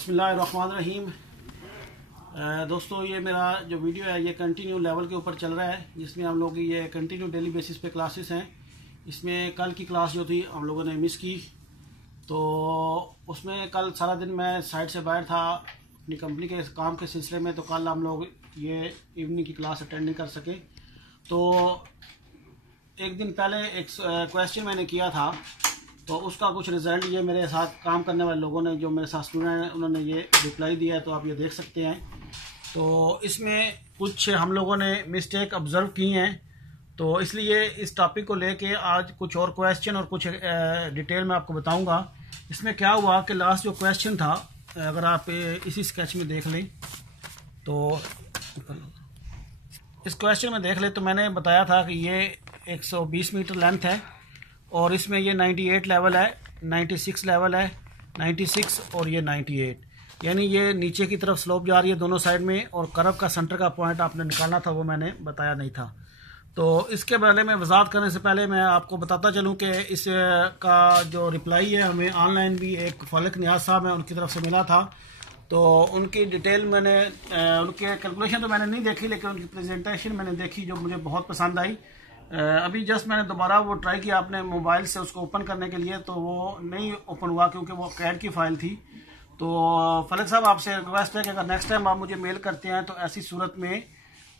बिस्मिल्लाहिर्रहमानिर्रहीम। दोस्तों, ये मेरा जो वीडियो है ये कंटिन्यू लेवल के ऊपर चल रहा है, जिसमें हम लोग ये कंटिन्यू डेली बेसिस पे क्लासेस हैं। इसमें कल की क्लास जो थी हम लोगों ने मिस की, तो उसमें कल सारा दिन मैं साइड से बाहर था अपनी कंपनी के काम के सिलसिले में, तो कल हम लोग ये इवनिंग की क्लास अटेंड नहीं कर सके। तो एक दिन पहले एक क्वेश्चन मैंने किया था, तो उसका कुछ रिज़ल्ट ये मेरे साथ काम करने वाले लोगों ने, जो मेरे साथ स्टूडेंट हैं, उन्होंने ये रिप्लाई दिया है, तो आप ये देख सकते हैं। तो इसमें कुछ हम लोगों ने मिस्टेक ऑब्ज़र्व की हैं, तो इसलिए इस टॉपिक को लेके आज कुछ और क्वेश्चन और कुछ डिटेल में आपको बताऊंगा। इसमें क्या हुआ कि लास्ट जो क्वेश्चन था, अगर आप इसी स्केच में देख लें, तो इस क्वेश्चन में देख लें, तो मैंने बताया था कि ये 120 मीटर लेंथ है और इसमें ये 98 लेवल है, 96 लेवल है, 96 और ये 98, यानी ये नीचे की तरफ स्लोप जा रही है दोनों साइड में, और कर्व का सेंटर का पॉइंट आपने निकालना था, वो मैंने बताया नहीं था। तो इसके बारे में वजाहत करने से पहले मैं आपको बताता चलूं कि इस का जो रिप्लाई है हमें ऑनलाइन भी एक फलक नियाज साहब है उनकी तरफ से मिला था। तो उनकी डिटेल मैंने उनके कैलकुलेशन तो मैंने नहीं देखी, लेकिन उनकी प्रेजेंटेशन मैंने देखी जो मुझे बहुत पसंद आई। अभी जस्ट मैंने दोबारा वो ट्राई किया अपने मोबाइल से उसको ओपन करने के लिए, तो वो नहीं ओपन हुआ क्योंकि वो कैड की फाइल थी। तो फलक साहब, आपसे रिक्वेस्ट है कि अगर नेक्स्ट टाइम आप मुझे मेल करते हैं तो ऐसी सूरत में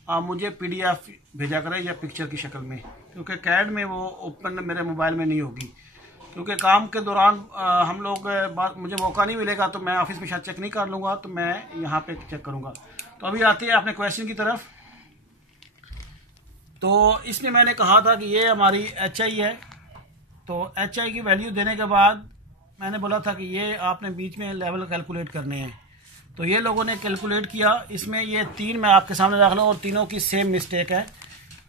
आप मुझे PDF भेजा करें या पिक्चर की शक्ल में, क्योंकि कैड में वो ओपन मेरे मोबाइल में नहीं होगी, क्योंकि काम के दौरान हम लोग मुझे मौका नहीं मिलेगा, तो मैं ऑफिस में शायद चेक नहीं कर लूँगा, तो मैं यहाँ पे चेक करूँगा। तो अभी आते हैं अपने क्वेश्चन की तरफ। तो इसमें मैंने कहा था कि ये हमारी HI है, तो HI की वैल्यू देने के बाद मैंने बोला था कि ये आपने बीच में लेवल कैलकुलेट करने हैं, तो ये लोगों ने कैलकुलेट किया। इसमें ये 3 मैं आपके सामने रख लूँ, और तीनों की सेम मिस्टेक है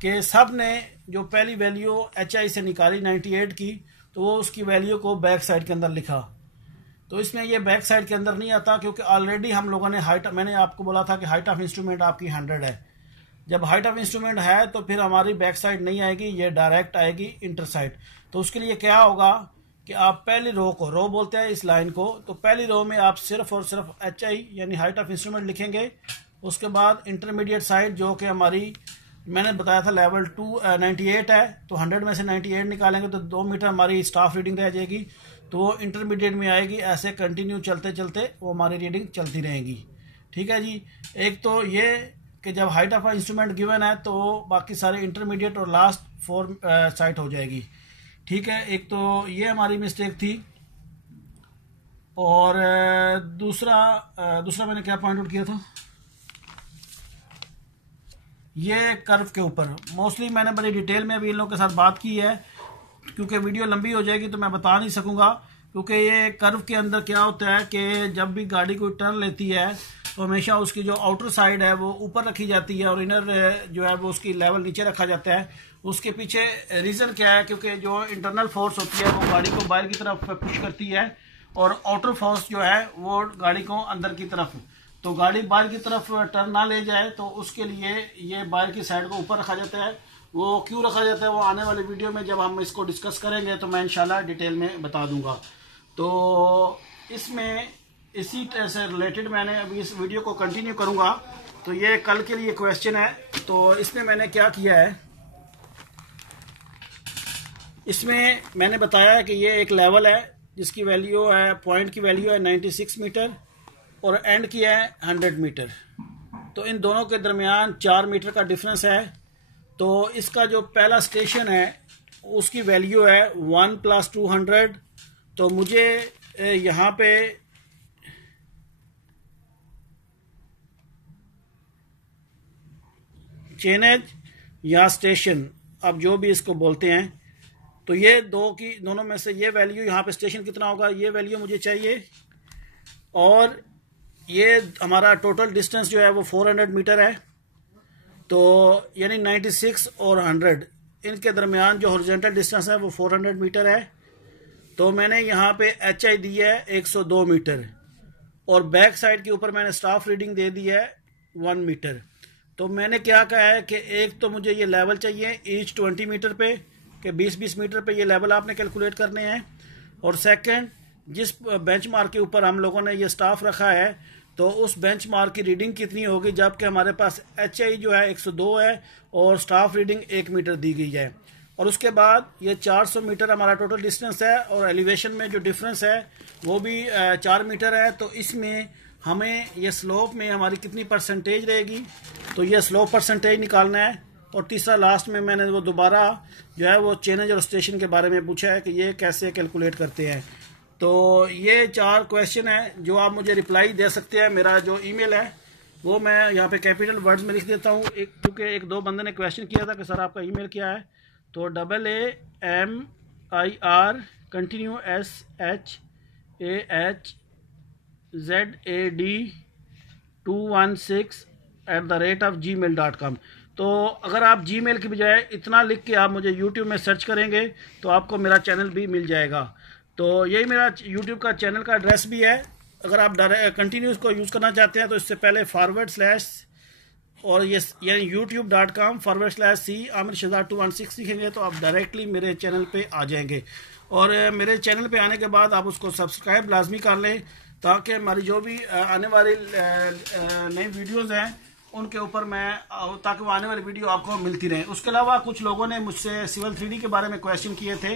कि सब ने जो पहली वैल्यू HI से निकाली 98 की, तो वो उसकी वैल्यू को बैक साइड के अंदर लिखा। तो इसमें ये बैक साइड के अंदर नहीं आता, क्योंकि ऑलरेडी हम लोगों ने हाइट, मैंने आपको बोला था कि हाइट ऑफ इंस्ट्रूमेंट आपकी 100 है। जब हाइट ऑफ इंस्ट्रूमेंट है तो फिर हमारी बैक साइड नहीं आएगी, ये डायरेक्ट आएगी इंटर साइड। तो उसके लिए क्या होगा कि आप पहली रो को, रो बोलते हैं इस लाइन को, तो पहली रो में आप सिर्फ और सिर्फ HI यानी हाइट ऑफ इंस्ट्रूमेंट लिखेंगे। उसके बाद इंटरमीडिएट साइड जो कि हमारी, मैंने बताया था लेवल 98 है, तो 100 में से 98 निकालेंगे तो 2 मीटर हमारी स्टाफ रीडिंग रह जाएगी, तो वो इंटरमीडिएट में आएगी। ऐसे कंटिन्यू चलते चलते वो हमारी रीडिंग चलती रहेगी। ठीक है जी। एक तो ये कि जब हाइट ऑफ इंस्ट्रूमेंट गिवन है तो बाकी सारे इंटरमीडिएट और लास्ट 4 साइट हो जाएगी। ठीक है, एक तो ये हमारी मिस्टेक थी। और दूसरा मैंने क्या पॉइंट आउट किया था, ये कर्व के ऊपर मोस्टली मैंने बड़ी डिटेल में अभी इन लोगों के साथ बात की है, क्योंकि वीडियो लंबी हो जाएगी तो मैं बता नहीं सकूंगा। क्योंकि ये कर्व के अंदर क्या होता है कि जब भी गाड़ी कोई टर्न लेती है तो हमेशा उसकी जो आउटर साइड है वो ऊपर रखी जाती है, और इनर जो है वो उसकी लेवल नीचे रखा जाता है। उसके पीछे रीज़न क्या है, क्योंकि जो इंटरनल फोर्स होती है वो गाड़ी को बाहर की तरफ पुश करती है, और आउटर फोर्स जो है वो गाड़ी को अंदर की तरफ। तो गाड़ी बाहर की तरफ टर्न ना ले जाए, तो उसके लिए ये बाहर की साइड को ऊपर रखा जाता है। वो क्यों रखा जाता है वो आने वाली वीडियो में जब हम इसको डिस्कस करेंगे तो मैं इंशाल्लाह डिटेल में बता दूंगा। तो इसमें इसी से रिलेटेड मैंने अभी इस वीडियो को कंटिन्यू करूंगा। तो ये कल के लिए क्वेश्चन है। तो इसमें मैंने क्या किया है, इसमें मैंने बताया है कि ये एक लेवल है जिसकी वैल्यू है, पॉइंट की वैल्यू है 96 मीटर और एंड की है 100 मीटर। तो इन दोनों के दरमियान 4 मीटर का डिफरेंस है। तो इसका जो पहला स्टेशन है उसकी वैल्यू है 1 + 200। तो मुझे यहाँ पे चेनेज या स्टेशन, आप जो भी इसको बोलते हैं, तो ये दोनों में से ये वैल्यू, यहाँ पे स्टेशन कितना होगा ये वैल्यू मुझे चाहिए। और ये हमारा टोटल डिस्टेंस जो है वो 400 मीटर है। तो यानी 96 और 100 इनके दरमियान जो हॉरिजॉन्टल डिस्टेंस है वो 400 मीटर है। तो मैंने यहाँ पे HI दी है 102 मीटर, और बैक साइड के ऊपर मैंने स्टाफ रीडिंग दे दी है 1 मीटर। तो मैंने क्या कहा है कि एक तो मुझे ये लेवल चाहिए ईच 20 मीटर पे, कि 20-20 मीटर पे ये लेवल आपने कैलकुलेट करने हैं। और सेकंड जिस बेंचमार्क के ऊपर हम लोगों ने ये स्टाफ रखा है तो उस बेंचमार्क की रीडिंग कितनी होगी, जबकि हमारे पास HI जो है 102 है और स्टाफ रीडिंग 1 मीटर दी गई है। और उसके बाद ये 400 मीटर हमारा टोटल डिस्टेंस है और एलिवेशन में जो डिफरेंस है वो भी 4 मीटर है। तो इसमें हमें ये स्लोप में हमारी कितनी परसेंटेज रहेगी, तो ये स्लोप परसेंटेज निकालना है। और तीसरा लास्ट में मैंने वो दोबारा जो है वो चेंज और स्टेशन के बारे में पूछा है कि ये कैसे कैलकुलेट करते हैं। तो ये 4 क्वेश्चन है जो आप मुझे रिप्लाई दे सकते हैं। मेरा जो ईमेल है वो मैं यहाँ पे कैपिटल वर्ड्स में लिख देता हूँ, क्योंकि एक दो बंदे ने क्वेश्चन किया था कि सर आपका ईमेल क्या है। तो AAMIR कंटिन्यू SHAHZAD216@gmail.com। तो अगर आप जीमेल की बजाय इतना लिख के आप मुझे यूट्यूब में सर्च करेंगे तो आपको मेरा चैनल भी मिल जाएगा। तो यही मेरा यूट्यूब का चैनल का एड्रेस भी है। अगर आप कंटिन्यूस को यूज़ करना चाहते हैं तो इससे पहले / और ये यानी youtube.com/C आमिर शहजाद 216 लिखेंगे तो आप डायरेक्टली मेरे चैनल पे आ जाएंगे। और मेरे चैनल पे आने के बाद आप उसको सब्सक्राइब लाजमी कर लें ताकि हमारी जो भी आने वाली नई वीडियोज़ हैं उनके ऊपर ताकि वो आने वाली वीडियो आपको मिलती रहे। उसके अलावा कुछ लोगों ने मुझसे सिविल 3D के बारे में क्वेश्चन किए थे,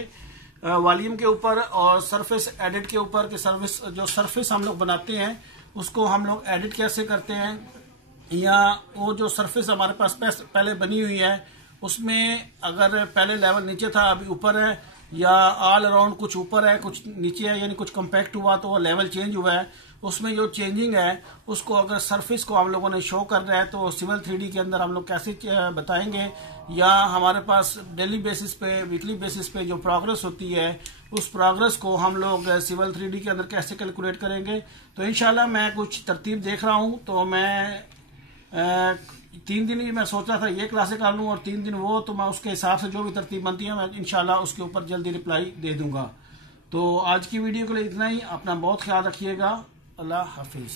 वॉल्यूम के ऊपर और सरफेस एडिट के ऊपर कि सरफेस हम लोग बनाते हैं उसको हम लोग एडिट कैसे करते हैं, या वो जो सरफेस हमारे पास पहले बनी हुई है उसमें अगर पहले लेवल नीचे था अभी ऊपर है, या ऑल अराउंड कुछ ऊपर है कुछ नीचे है, यानी कुछ कम्पैक्ट हुआ तो वो लेवल चेंज हुआ है। उसमें जो चेंजिंग है उसको अगर सरफेस को हम लोगों ने शो कर रहा है तो सिविल 3D के अंदर हम लोग कैसे बताएंगे, या हमारे पास डेली बेसिस पे वीकली बेसिस पे जो प्रोग्रेस होती है उस प्रोग्रेस को हम लोग सिविल 3D के अंदर कैसे कैलकुलेट करेंगे। तो इंशाल्लाह मैं कुछ तरतीब देख रहा हूँ। तो मैं 3 दिन ही मैं सोच रहा था ये क्लासें कर लूँ और 3 दिन वो, तो मैं उसके हिसाब से जो भी तरतीब बनती है मैं इंशाल्लाह उसके ऊपर जल्दी रिप्लाई दे दूंगा। तो आज की वीडियो के लिए इतना ही। अपना बहुत ख्याल रखिएगा। अल्लाह हाफिज़।